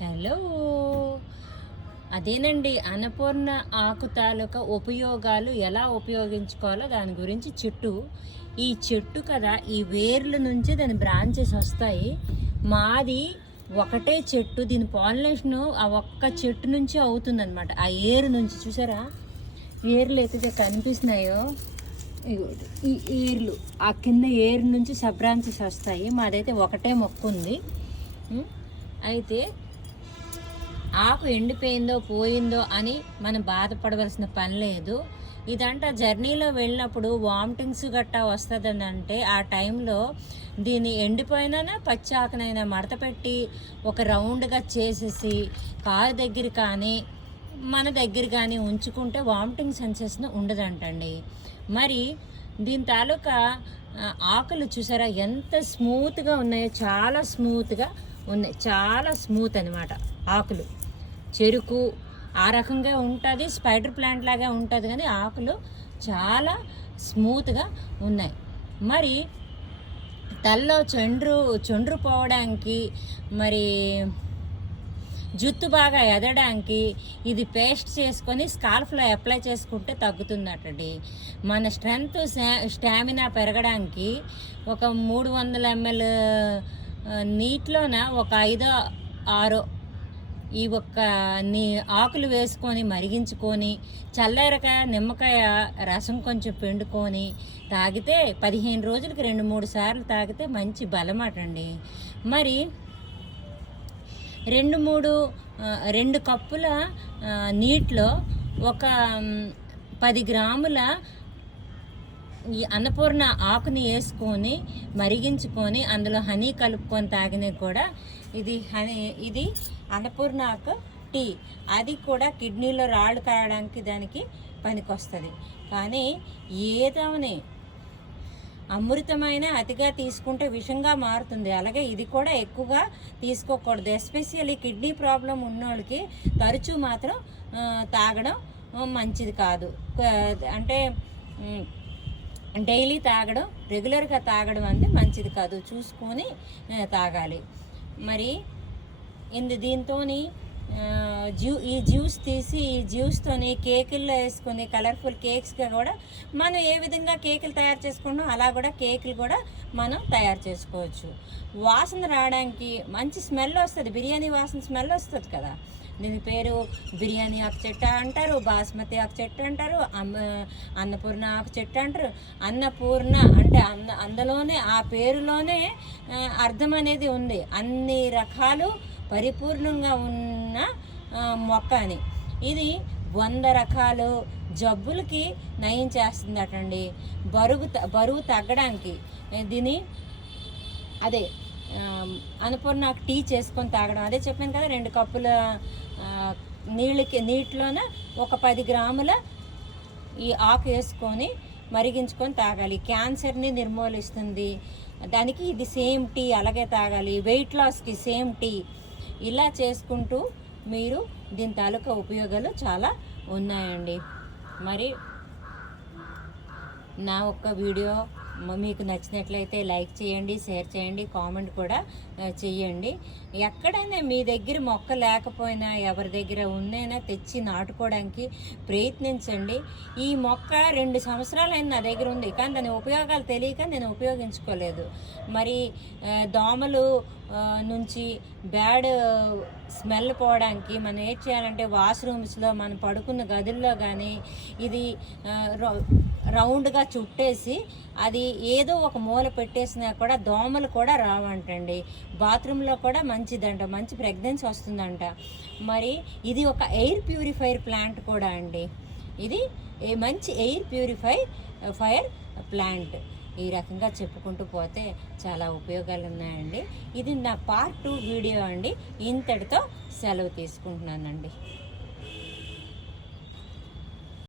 Hello. అదేనండి, అన్నపూర్ణ ఆకు తాలూకా ఉపయోగాలు ఎలా ఉపయోగించుకోవాలో దాని గురించి ఈ చెట్టు కదా, ఈ వేర్ల నుంచి దాని బ్రాంచెస్ వస్తాయి. మాది ఒకటే చెట్టు, దీని పాలినేషన్ ఆ ఒక్క చెట్టు నుంచి అవుతుందన్నమాట. ఆ ఏరు నుంచి చూసారా, ఏర్లు ఎత్తితే కనిపిస్తున్నాయో, ఈ ఏర్లు ఆ కింద ఏరు నుంచి సబ్ బ్రాంచెస్ వస్తాయి. మాదైతే ఒకటే మొక్క ఉంది. అయితే ఆకు ఎండిపోయిందో పోయిందో అని మనం బాధపడవలసిన పని లేదు. ఇదంట జర్నీలో వెళ్ళినప్పుడు వామిటింగ్స్ గట్టా వస్తుందని అంటే ఆ టైంలో దీన్ని ఎండిపోయినా పచ్చి ఆకునైనా మడత పెట్టి ఒక రౌండ్గా చేసేసి కారు దగ్గర కానీ మన దగ్గర కానీ ఉంచుకుంటే వామిటింగ్ సెన్సేషన్ ఉండదంటండి. మరి దీని తాలూకా ఆకులు చూసారా ఎంత స్మూత్గా ఉన్నాయో, చాలా స్మూత్గా ఉన్నాయి, చాలా స్మూత్ అనమాట. ఆకులు చెరుకు ఆ రకంగా ఉంటుంది, స్పైడర్ ప్లాంట్ లాగా ఉంటుంది, కానీ ఆకులు చాలా స్మూత్గా ఉన్నాయి. మరి తలలో చొండ్రు పోవడానికి, మరి జుట్టు బాగా ఎదడానికి ఇది పేస్ట్ చేసుకొని స్కాల్ఫ్లో అప్లై చేసుకుంటే తగ్గుతుందటండి. మన స్టామినా పెరగడానికి ఒక 300 ml నీటిలోన ఒక 5-6 ఈ ఒక్క ఆకులు వేసుకొని మరిగించుకొని చల్లారకాయ నిమ్మకాయ రసం కొంచెం పిండుకొని తాగితే 15 రోజులకి 2-3 సార్లు తాగితే మంచి బలమటండి. మరి 2 కప్పుల నీటిలో ఒక 10 గ్రాముల ఈ అన్నపూర్ణ ఆకుని వేసుకొని మరిగించుకొని అందులో హనీ కలుపుకొని తాగినా కూడా ఇది అన్నపూర్ణ ఆకు టీ. అది కూడా కిడ్నీలో రాళ్ళు కాయడానికి దానికి పనికొస్తుంది. కానీ ఏదోని అమృతమైన అతిగా తీసుకుంటే విషంగా మారుతుంది. అలాగే ఇది కూడా ఎక్కువగా తీసుకోకూడదు. ఎస్పెషల్లీ కిడ్నీ ప్రాబ్లం ఉన్నోళ్ళకి తరచూ మాత్రం తాగడం మంచిది కాదు. అంటే డైలీ తాగడం, రెగ్యులర్గా తాగడం అంటే మంచిది కాదు, చూసుకొని తాగాలి. మరి దీంతో ఈ జ్యూస్ తీసి ఈ జ్యూస్తోని కేకుల్లో వేసుకొని కలర్ఫుల్ కేక్స్గా కూడా మనం ఏ విధంగా కేకులు తయారు చేసుకుంటాం అలా కూడా కేకులు కూడా మనం తయారు చేసుకోవచ్చు. వాసన రావడానికి మంచి స్మెల్ వస్తుంది, బిర్యానీ వాసన స్మెల్ వస్తుంది కదా. దీని పేరు బిర్యానీ ఆకు చెట్టు అంటారు, బాస్మతి ఆకు చెట్టు అంటారు, అన్నపూర్ణ ఆకు చెట్టు అంటారు. అన్నపూర్ణ అంటే అందులోనే ఆ పేరులోనే అర్థం అనేది ఉంది, అన్ని రకాలు పరిపూర్ణంగా ఉన్న మొక్క అని. ఇది 100 రకాలు జబ్బులకి నయం చేస్తుందటండి. బరువు తగ్గడానికి అదే అన్నపూర్ణ టీ చేసుకొని తాగడం. అదే చెప్పాను కదా, 2 కప్పుల నీటిలోన ఒక 10 గ్రాముల ఈ ఆకు వేసుకొని మరిగించుకొని తాగాలి. క్యాన్సర్ని నిర్మూలిస్తుంది. దానికి ఇది సేమ్ టీ అలాగే తాగాలి. వెయిట్ లాస్కి సేమ్ టీ. ఇలా చేసుకుంటూ మీరు దీని తాలూకా ఉపయోగాలు చాలా ఉన్నాయండి. మరి నా ఒక్క వీడియో మీకు నచ్చినట్లయితే లైక్ చేయండి, షేర్ చేయండి, కామెంట్ కూడా చేయండి. ఎక్కడైనా మీ దగ్గర మొక్క లేకపోయినా ఎవరి దగ్గర ఉన్నైనా తెచ్చి నాటుకోవడానికి ప్రయత్నించండి. ఈ మొక్క 2 సంవత్సరాలైనా నా దగ్గర ఉంది, కానీ దాని ఉపయోగాలు తెలియక నేను ఉపయోగించుకోలేదు. మరి దోమలు నుంచి బ్యాడ్ స్మెల్ పోవడానికి మనం ఏం చేయాలంటే వాష్రూమ్స్లో మనం పడుకున్న గదుల్లో కానీ ఇది రౌండ్గా చుట్టేసి అది ఏదో ఒక మూల పెట్టేసినా కూడా దోమలు కూడా రావంటండి. బాత్రూంలో కూడా మంచిదంట, మంచి ప్రెగ్నెన్సీ వస్తుందంట. మరి ఇది ఒక ఎయిర్ ప్యూరిఫైర్ ప్లాంట్ కూడా అండి. ఇది మంచి ఎయిర్ ప్యూరిఫైర్ ప్లాంట్. ఈ రకంగా చెప్పుకుంటూ పోతే చాలా ఉపయోగాలు ఉన్నాయండి. ఇది నా పార్ట్ 2 వీడియో అండి. ఇంతటితో సెలవు తీసుకుంటున్నానండి.